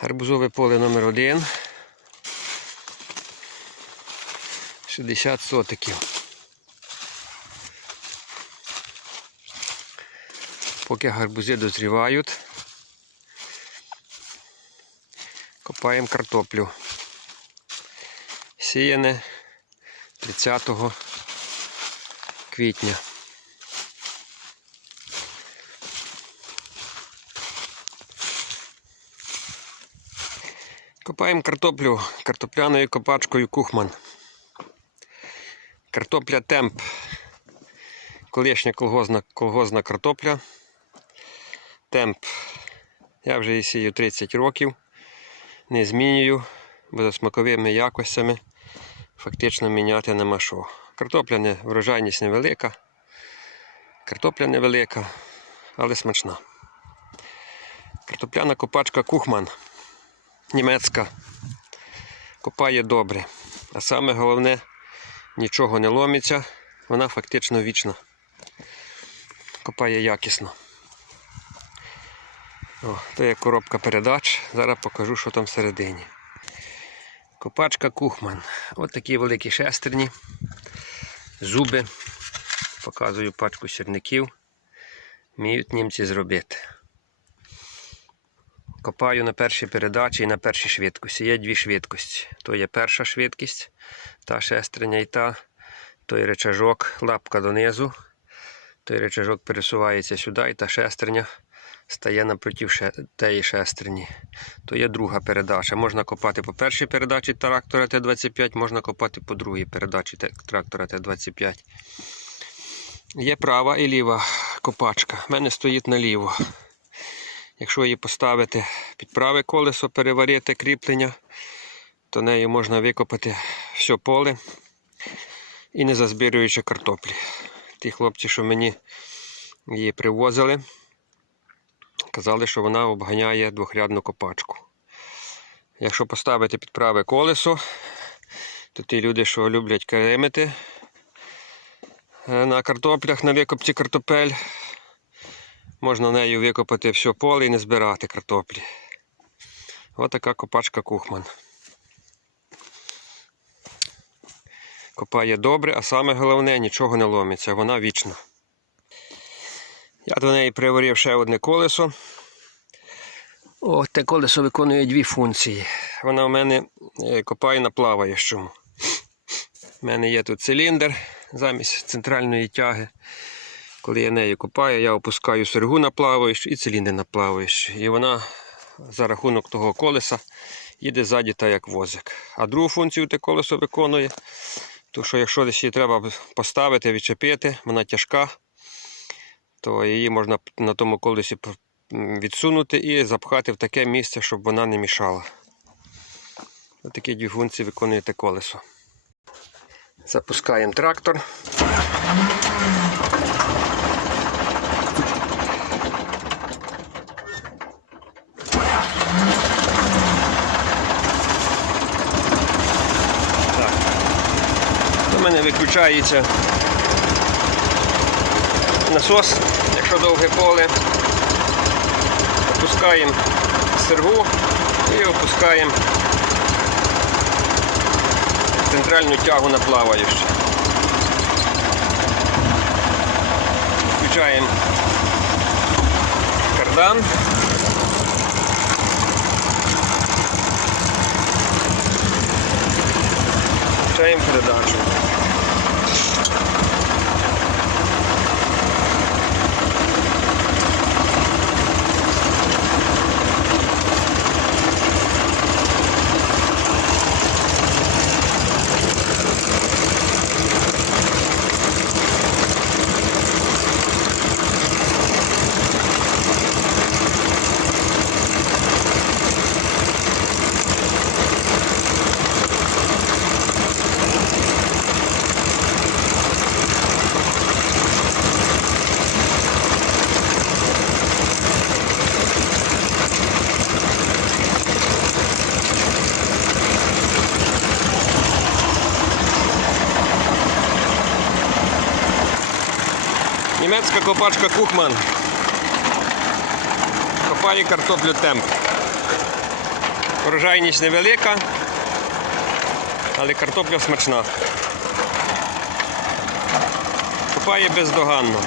Гарбузове поле номер 1 60 сотиків. Поки гарбузи дозрівають, копаємо картоплю. Сіяне 30 квітня. Копаємо картоплю картопляною копачкою Кухман. Картопля темп. Колишня колгозна, колгозна картопля. Темп. Я вже її сію 30 років. Не змінюю, бо за смаковими якостями фактично міняти нема що. Картопля не, врожайність невелика. Картопля невелика, але смачна. Картопляна копачка Кухман німецька. Копає добре. А саме головне, нічого не ломиться, вона фактично вічна. Копає якісно. О, то є коробка передач. Зараз покажу, що там всередині. Копачка Кухман. Ось такі великі шестерні, зуби. Показую пачку сірників. Вміють німці зробити. Копаю на першій передачі і на першій швидкості. Є дві швидкості. То є перша швидкість, та шестерня і та, той речажок, лапка донизу. Той речажок пересувається сюди, і та шестерня стає напроти тієї шестерні. То є друга передача. Можна копати по першій передачі трактора Т-25, можна копати по другій передачі трактора Т-25. Є права і ліва копачка. У мене стоїть наліво. Якщо її поставити під праве колесо, переварити кріплення, то нею можна викопати все поле і не зазбірюючи картоплі. Ті хлопці, що мені її привозили, казали, що вона обганяє двохрядну копачку. Якщо поставити під праве колесо, то ті люди, що люблять керемити е, на картоплях, на викопці картопель, Можна нею викопати все поле і не збирати картоплі. Ось така копачка Кухман. Копає добре, а саме головне нічого не ломиться, вона вічна. Я до неї приварив ще одне колесо. О, те колесо виконує дві функції. Вона в мене е, копає на плаваючому. У мене є тут циліндр замість центральної тяги. Коли я нею копаю, я опускаю сергу на плаваючу і циліндр на плаваючу. І вона за рахунок того колеса їде ззаді та як возик. А другу функцію те колесо виконує. То що якщо десь її треба поставити, відчепити, вона тяжка, то її можна на тому колесі відсунути і запхати в таке місце, щоб вона не мішала. Ось такі дві функції виконує те колесо. Запускаємо трактор. У мене виключається насос, якщо довге поле. Опускаємо сергу і опускаємо центральну тягу на плаваючу. Включаємо кардан. Включаємо передачу. Німецька копачка Кухман. Копає картоплю темп. Урожайність невелика, але картопля смачна. Копає бездоганно.